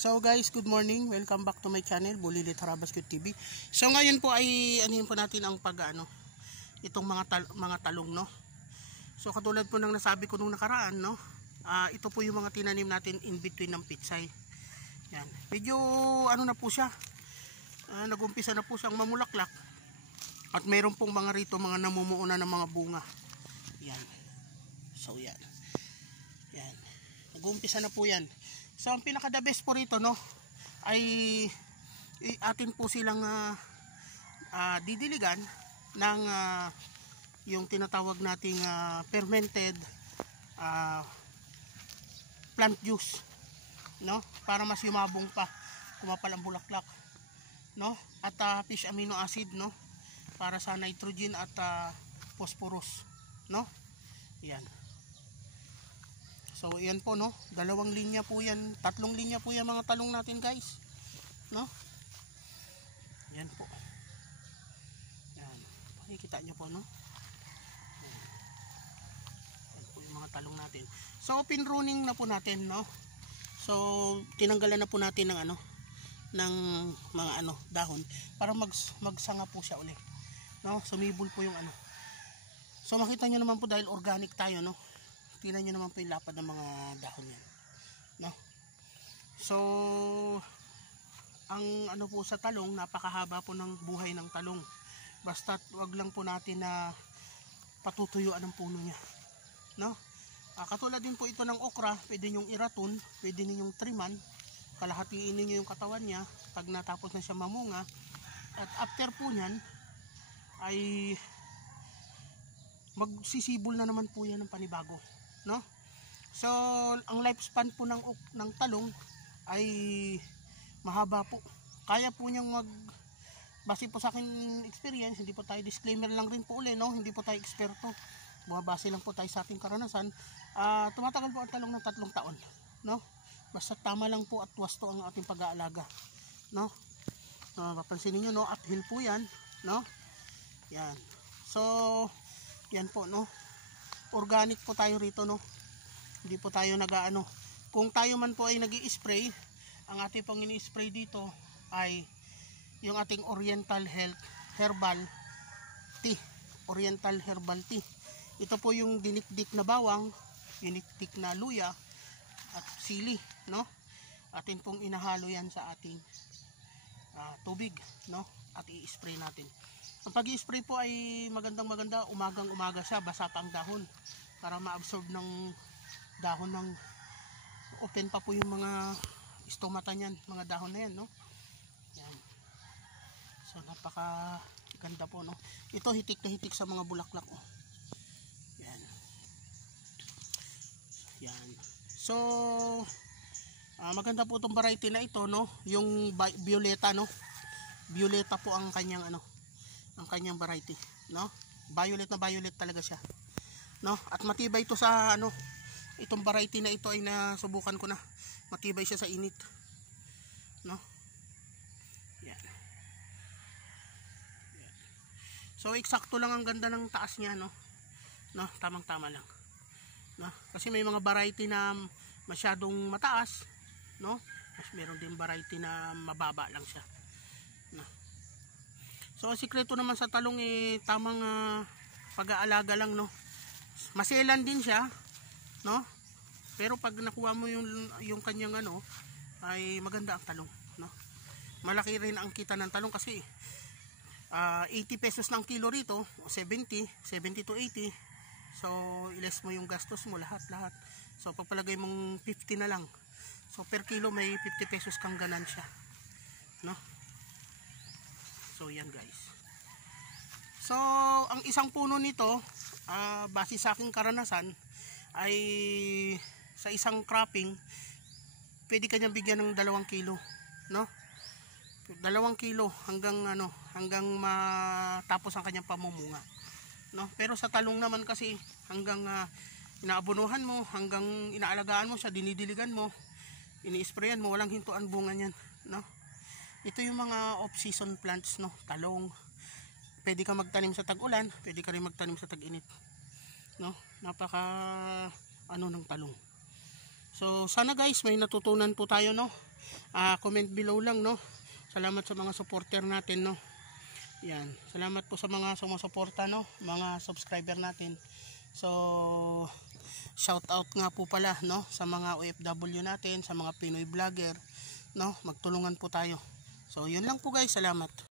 So guys, good morning. Welcome back to my channel, Bulilit Harabasket TV. So ngayon po ay anuhin po natin ang itong mga talong, no. So katulad po ng nasabi ko nung nakaraan, no. Ito po yung mga tinanim natin in between ng pitsay. Yan. Medyo ano na po siya. Nag-umpisa na po siyang mamulaklak. At mayroon pong mga rito mga namumuuna ng mga bunga. Yan. So yan. Yan. Nag-umpisa na po yan. So ang pinaka the best po rito, no, ay atin po silang didiligan ng yung tinatawag nating fermented plant juice, no, para mas yumabong pa, kumapal ang bulaklak, no, at fish amino acid, no, para sa nitrogen at phosphorus, no. Yan. So yan po, no, dalawang linya po yan, tatlong linya po yan mga talong natin guys, no. Yan po. Yan. Makikita nyo po, no. Yan po yung mga talong natin. So pinruning na po natin, no. So tinanggalan na po natin ng ng mga dahon para magsanga po siya uli, no. Sumibol po yung So makita nyo naman po dahil organic tayo, no. Tingnan nyo naman po yung lapad ng mga dahon yan, no? So ang po sa talong, napakahaba po ng buhay ng talong. Basta wag lang po natin na patutuyuan ang puno niya, no? Katulad din po ito ng okra, pwede nyong iraton, pwede ninyong triman, kalahatiin niyo yung katawan niya pag natapos na siya mamunga. At after po niyan ay magsisibol na naman po yan ng panibago, no? So ang lifespan po ng talong ay mahaba po. Kaya po niyang base po sa akin experience, hindi po tayo, disclaimer lang rin po uli, no, hindi po tayo eksperto, bumabase lang po tayo sa ating karanasan. Tumatagal po ang talong ng 3 taon, no, basta tama lang po at wasto ang ating pag-aalaga, no. Mapapansin niyo, no, uphill po yan, no. Yan. So yan po, no, organic po tayo rito, no. Hindi po tayo kung tayo man po ay nag-i-spray, ang ating pong ini-spray dito ay yung ating Oriental Herbal Tea. Oriental Herbal Tea. Ito po yung dinikdik na bawang, dinikdik na luya at sili, no. Atin pong inahalo yan sa ating tubig, no, at i-spray natin. Ang pag-i-spray po ay maganda, umagang-umaga siya, basa pa ang dahon para ma-absorb ng dahon ng open pa po yung mga stomata niyan, mga dahon na yan, no. Yan. So napaka ganda po, no. Ito hitik na hitik sa mga bulaklak, oh. Yan. Yan. So maganda po itong variety na ito, no, yung violeta, no. Violeta po ang kanyang ang kanyang variety, no. Violet na violet talaga siya, no. At matibay ito sa itong variety na ito ay nasubukan ko na. Matibay siya sa init, no. Yan. Yan. So eksakto lang ang ganda ng taas niya, no. No, tamang-tama lang, no. Kasi may mga variety na masyadong mataas, no. Mas meron din variety na mababa lang siya, no. So ang sikreto naman sa talong tamang pag-aalaga lang, no. Maselan din siya, no. Pero pag nakuha mo yung kanyang ay maganda ang talong, no. Malaki rin ang kita ng talong kasi 80 pesos ng kilo rito, 70 to 80. So iles mo yung gastos mo lahat. So papalagay mong 50 na lang. So per kilo may 50 pesos kang ganansya, no. So yan guys. So ang isang puno nito, base sa aking karanasan, ay sa isang cropping pwede kanyang bigyan ng 2 kilo, no. 2 kilo hanggang matapos ang kanyang pamumunga, no. Pero sa talong naman kasi hanggang inaabonohan mo, hanggang inaalagaan mo siya, dinidiligan mo, ini-sprayan mo, walang hintuan bunga niyan, no. Ito yung mga off-season plants, no, talong. Pwede ka magtanim sa tag-ulan, pwede ka rin magtanim sa tag-init, no. Napaka ng talong. So sana guys may natutunan po tayo, no. comment below lang, no. Salamat sa mga supporter natin, no. Yan, salamat po sa mga sumusuporta, no, mga subscriber natin. So shout out nga po pala, no, sa mga OFW natin, sa mga Pinoy vlogger, no, magtulungan po tayo. So yun lang po guys, salamat.